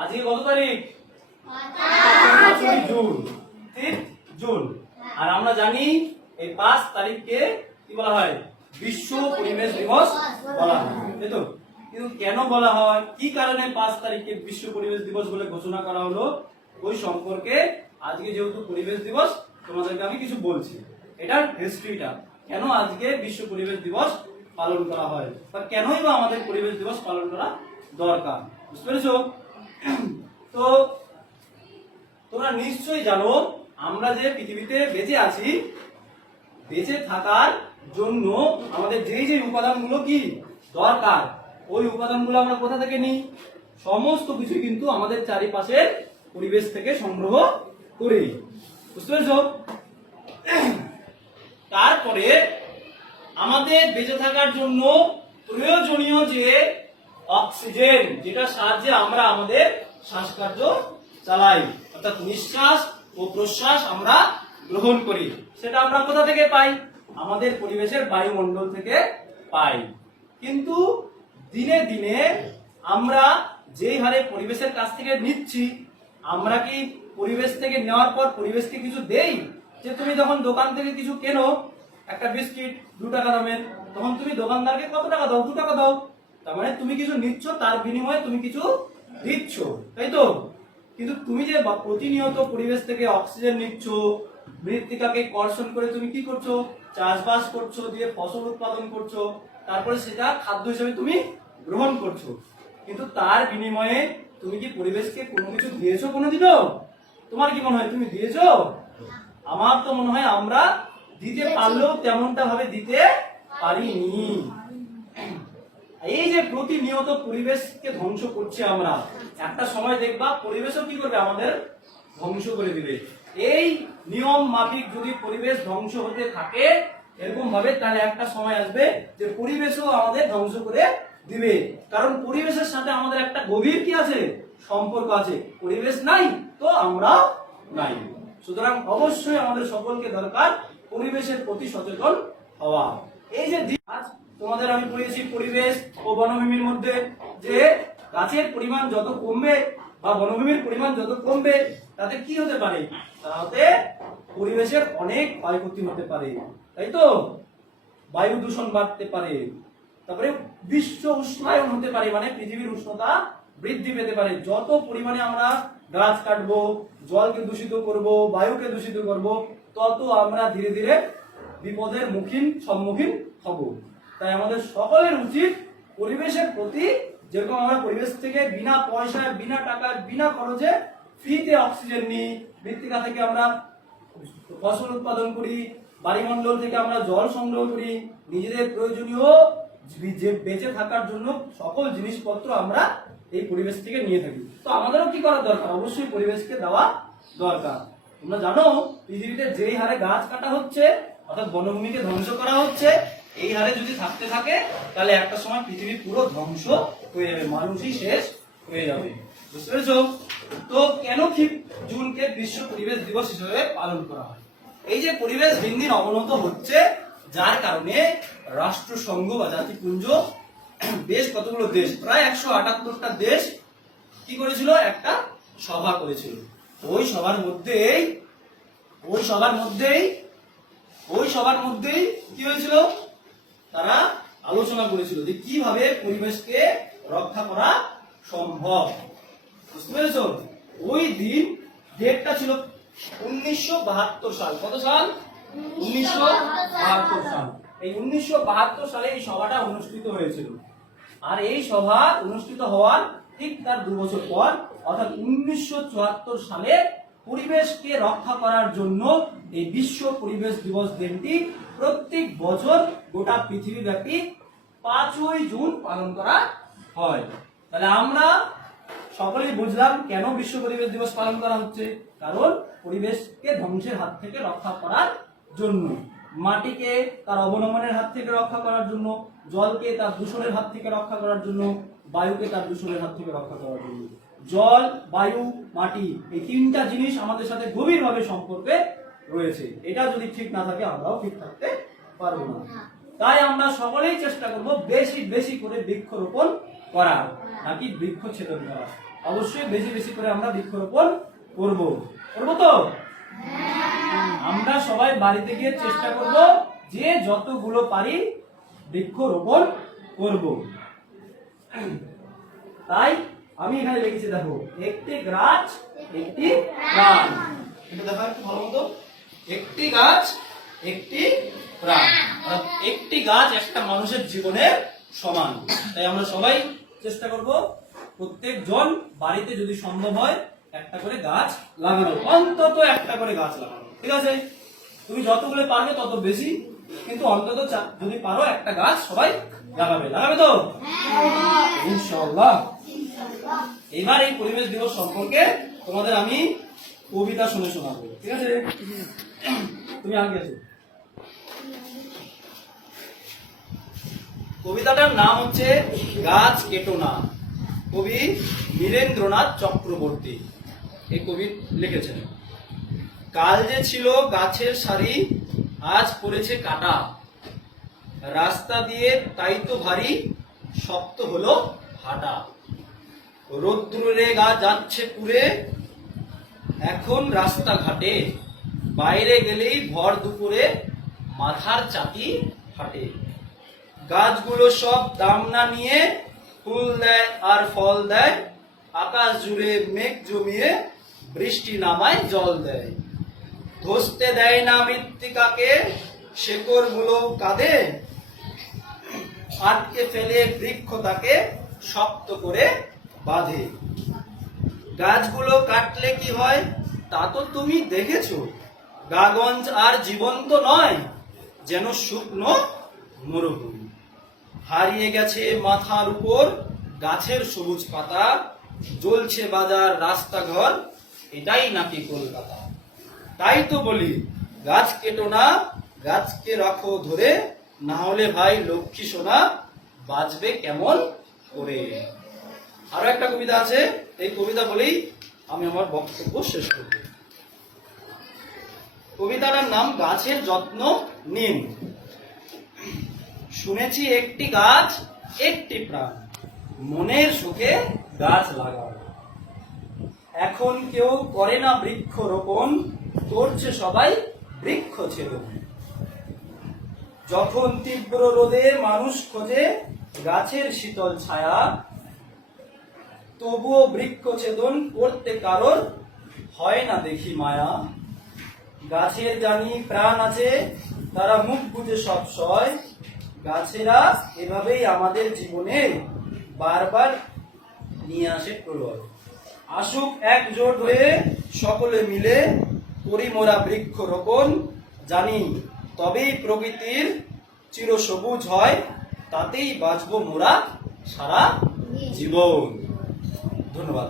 আজকে কত তারিখ? June, 3 June. আর আমরা জানি এই 5 তারিখকে কি বলা হয়? বিশ্ব পরিবেশ দিবস বলা হয়, তাই তো? কিন্তু কেন বলা হয়, কি কারণে 5 তারিখকে বিশ্ব পরিবেশ দিবস বলে ঘোষণা করা হলো, ওই সম্পর্কে আজকে যেহেতু পরিবেশ দিবস তোমাদেরকে আমি কিছু বলছি। এটার হিস্ট্রিটা, কেন আজকে বিশ্ব পরিবেশ দিবস পালন করা হয় বা কেনই বা আমাদের পরিবেশ দিবস পালন করা দরকার, বুঝতে পেরেছো? তো তোমরা নিশ্চয়ই জানো আমরা যে পৃথিবীতে বেঁচে আছি, বেঁচে থাকার জন্য আমাদের যেই যে উপাদানগুলো কি দরকার, ওই উপাদানগুলো আমরা কোথা থেকে নিই? সমস্ত কিছু কিন্তু আমাদের চারিপাশের পরিবেশ থেকে সংগ্রহ করি, বুঝতে পেরেছো? তারপরে আমাদের বেঁচে থাকার জন্য প্রয়োজনীয় যে অক্সিজেন, যেটা সাহায্যে আমরা আমাদের শ্বাসকার্য চালাই, অর্থাৎ নিঃশ্বাস ও প্রশ্বাস আমরা গ্রহণ করি, সেটা আমরা কোথা থেকে পাই? আমাদের পরিবেশের বায়ুমণ্ডল থেকে পাই। কিন্তু দিনে দিনে আমরা যেই হারে পরিবেশের কাছ থেকে নিচ্ছি, আমরা কি পরিবেশ থেকে নেওয়ার পর পরিবেশকে কিছু দেই? যে তুমি যখন দোকান থেকে কিছু কেনো, একটা বিস্কিট 2 টাকা দামের, তখন তুমি দোকানদারকে কত টাকা দাও? 2 টাকা দাও। তার মানে তুমি কিছু নিচ্ছ, তার বিনিময়ে তুমি কিছু দিচ্ছ, তাই তো? কিন্তু তুমি যে প্রতিনিয়ত পরিবেশ থেকে অক্সিজেন নিচ্ছ, মৃত্তিকাকে কর্ষণ করে তুমি কি করছো? চাষবাস করছো, দিয়ে ফসল উৎপাদন করছো, তারপরে সেটা খাদ্য হিসেবে তুমি গ্রহণ করছো, কিন্তু তার বিনিময়ে তুমি কি পরিবেশকে কোনো কিছু দিয়েছো কোনোদিনও? তোমার কি মনে হয় তুমি দিয়েছো? আমার তো মনে হয় আমরা দিতে পারলেও তেমনটা ভাবে দিতে পারিনি। এই যে প্রতিনিয়ত পরিবেশকে ধ্বংস করছি আমরা, একটা সময় দেখবা পরিবেশও কি করবে? আমাদের ধ্বংস করে দিবে। এই নিয়ম মাফিক যদি পরিবেশ ধ্বংস হতে থাকে এরকম ভাবে, তাহলে একটা সময় আসবে যে পরিবেশও আমাদের ধ্বংস করে দিবে। কারণ পরিবেশের সাথে আমাদের একটা গভীর কি আছে? সম্পর্ক আছে। পরিবেশ নাই তো আমরা নাই। সুতরাং অবশ্যই আমাদের সকলকে দরকার পরিবেশের প্রতি সচেতন হওয়া। এই যে তোমাদের আমি পড়িয়েছি পরিবেশ ও বনভূমির মধ্যে, যে গাছের পরিমাণ যত কমবে বা বনভূমির পরিমাণ যত কমবে, তাতে কি হতে পারে? তাতে পরিবেশের অনেক ক্ষয়ক্ষতি হতে পারে, তাই তো? বায়ু দূষণ বাড়তে পারে, তারপরে বিশ্ব উষ্ণায়ন হতে পারে, মানে পৃথিবীর উষ্ণতা বৃদ্ধি পেতে পারে। যত পরিমাণে আমরা গাছ কাটবো, জলকে দূষিত করব, বায়ুকে দূষিত করব, তত আমরা ধীরে ধীরে বিপদের সম্মুখীন হব। তাই আমাদের সকলের উচিত পরিবেশের প্রতি, যেরকম আমরা পরিবেশ থেকে বিনা পয়সায়, বিনা টাকার, বিনা খরচে ফ্রিতে অক্সিজেন নিই, মৃত্তিকা থেকে আমরা ফসল উৎপাদন করি, বায়ুমণ্ডল থেকে আমরা জল সংগ্রহ করি, নিজেদের প্রয়োজনীয় যে বেঁচে থাকার জন্য সকল জিনিসপত্র আমরা এই পরিবেশ থেকে নিয়ে থাকি। তো আমাদেরও কি করা দরকার? অবশ্যই পরিবেশকে দেওয়া দরকার। তোমরা জানো পৃথিবীতে যেই হারে গাছ কাটা হচ্ছে, অর্থাৎ বনভূমিকে ধ্বংস করা হচ্ছে, এই হারে যদি থাকতে থাকে তাহলে একটা সময় পৃথিবী পুরো ধ্বংস হয়ে যাবে, মানুষই শেষ হয়ে যাবে, বুঝতে পেরেছো? তো কেন 5 জুনকে বিশ্ব পরিবেশ দিবস হিসেবে পালন করা হয়? এই যে পরিবেশ দিন দিন অবনত হচ্ছে, যার কারণে রাষ্ট্রসংঘ বা জাতিপুঞ্জ বেশ কতগুলো দেশ, প্রায় 178টা দেশ কি করেছিল? একটা সভা করেছিল। ওই সভার মধ্যেই কি হয়েছিল? তারা আলোচনা করেছিল যে কিভাবে পরিবেশকে রক্ষা করা সম্ভব, বুঝতে পেরেছো? ওই দিন ডেটটা ছিল 1972 সাল। কত সাল? 1972 সাল। এই 1972 সালে এই সভাটা অনুষ্ঠিত হয়েছিল। আর এই সভা অনুষ্ঠিত হওয়ার ঠিক তার 2 বছর পর, অর্থাৎ 1974 সালে পরিবেশকে রক্ষা করার জন্য এই বিশ্ব পরিবেশ দিবস দিনটি প্রত্যেক বছর গোটা পৃথিবীব্যাপী 5ই জুন পালন করা হয়। তাহলে আমরা সকলেই বুঝলাম কেন বিশ্ব পরিবেশ দিবস পালন করা হচ্ছে। কারণ পরিবেশকে ধ্বংসের হাত থেকে রক্ষা করার জন্য, মাটিকে তার অবনমনের হাত থেকে রক্ষা করার জন্য, জলকে তার দূষণের হাত থেকে রক্ষা করার জন্য, বায়ুকে তার দূষণের হাত থেকে রক্ষা করার জন্য। জল, বায়ু, মাটি, এই 3টা জিনিস আমাদের সাথে গভীরভাবে সম্পর্কে রয়েছে। এটা যদি ঠিক না থাকে আমরাও ঠিক থাকতে পারবো না। তাই আমরা সকলেই চেষ্টা করব বেশি বেশি করে বৃক্ষরোপণ করা, নাকি বৃক্ষ ছেদন করা। অবশ্যই বেশি বেশি করে আমরা বৃক্ষরোপণ করব। করব তো? আমরা সবাই বাড়িতে গিয়ে চেষ্টা করব যে যতগুলো পারি বৃক্ষরোপণ করব। তাই আমি এখানে লিখেছি, দেখো, একটি গাছ একটি প্রাণ। এটা দেখো একটু ভালো মতো, একটি গাছ একটি প্রাণ। একটি গাছ একটা মানুষের জীবনের সমান। তাই আমরা সবাই চেষ্টা করব প্রত্যেকজন বাড়িতে যদি সম্ভব হয় একটা করে গাছ লাগানো, অন্তত একটা করে গাছ লাগানো। ঠিক আছে? তুমি যতগুলো পারবে তত বেশি, কিন্তু অন্তত যদি পারো একটা গাছ সবাই লাগাবে। লাগাবে তো? ইনশাআল্লাহ। এবার এই পরিবেশ দিবস সম্পর্কে তোমাদের আমি কবিতা শুনে শোনাবো। ঠিক আছে? তুমি আগে আসো। কবিতাটার নাম হচ্ছে গাছ কেটো না। কবি নীরেন্দ্রনাথ চক্রবর্তী এই কবি লিখেছেন। কাল যে ছিল গাছের সারি, আজ পড়েছে কাটা। রাস্তা দিয়ে তাই তো ভারী, শক্ত হলো হাঁটা। রোদ্দুরে গা যাচ্ছে পুড়ে, এখন রাস্তাঘাটে। বাইরে গেলেই ভর দুপুরে মাথার চাতি ফাটে। গাছগুলো সব দাম না নিয়ে ফুল দেয় আর ফল দেয়। আকাশ জুড়ে মেঘ জমিয়ে বৃষ্টি নামায় জল দেয়। ধসতে দেয় না মৃত্তিকাকে, শেকড় গুলো কাঁদে। আটকে ফেলে বৃক্ষ তাকে শক্ত করে বাঁধে। গাছগুলো কাটলে কি হয় তা তো তুমি দেখেছো। গাগঞ্জ আর জীবন্ত নয়, যেন শুকনো মরুভূমি। হারিয়ে গেছে মাথার উপর গাছের সবুজ পাতা। জ্বলছে বাজার রাস্তাঘর, এটাই নাকি কলকাতা। তাই তো বলি গাছ কেটো না, গাছকে রাখো ধরে। না হলে ভাই লক্ষ্মী সোনা বাঁচবে কেমন করে। আরো একটা কবিতা আছে, এই কবিতা বলেই আমি আমার বক্তব্য শেষ করব। কবিতাটার নাম গাছের যত্ন নিন। শুনেছি একটি গাছ একটি প্রাণ, মনের সুখে গাছ লাগাও। এখন কেউ করে না বৃক্ষরোপণ, করছে সবাই বৃক্ষ ছেদন। যখন তীব্র রোদে মানুষ খোঁজে গাছের শীতল ছায়া, তবুও বৃক্ষ ছেদন করতে কারোর হয় না দেখি মায়া। গাছের জানি প্রাণ আছে, তারা মুখ বুজে সব সয়। গাছেরা এভাবেই আমাদের জীবনে বারবার নিয়ে আসে প্রলয়। আসুক একজোট হয়ে সকলে মিলে করি মোরা বৃক্ষরোপণ। জানি তবেই প্রকৃতির চিরসবুজ হয়, তাতেই বাঁচবো মোরা সারা জীবন। ধন্যবাদ।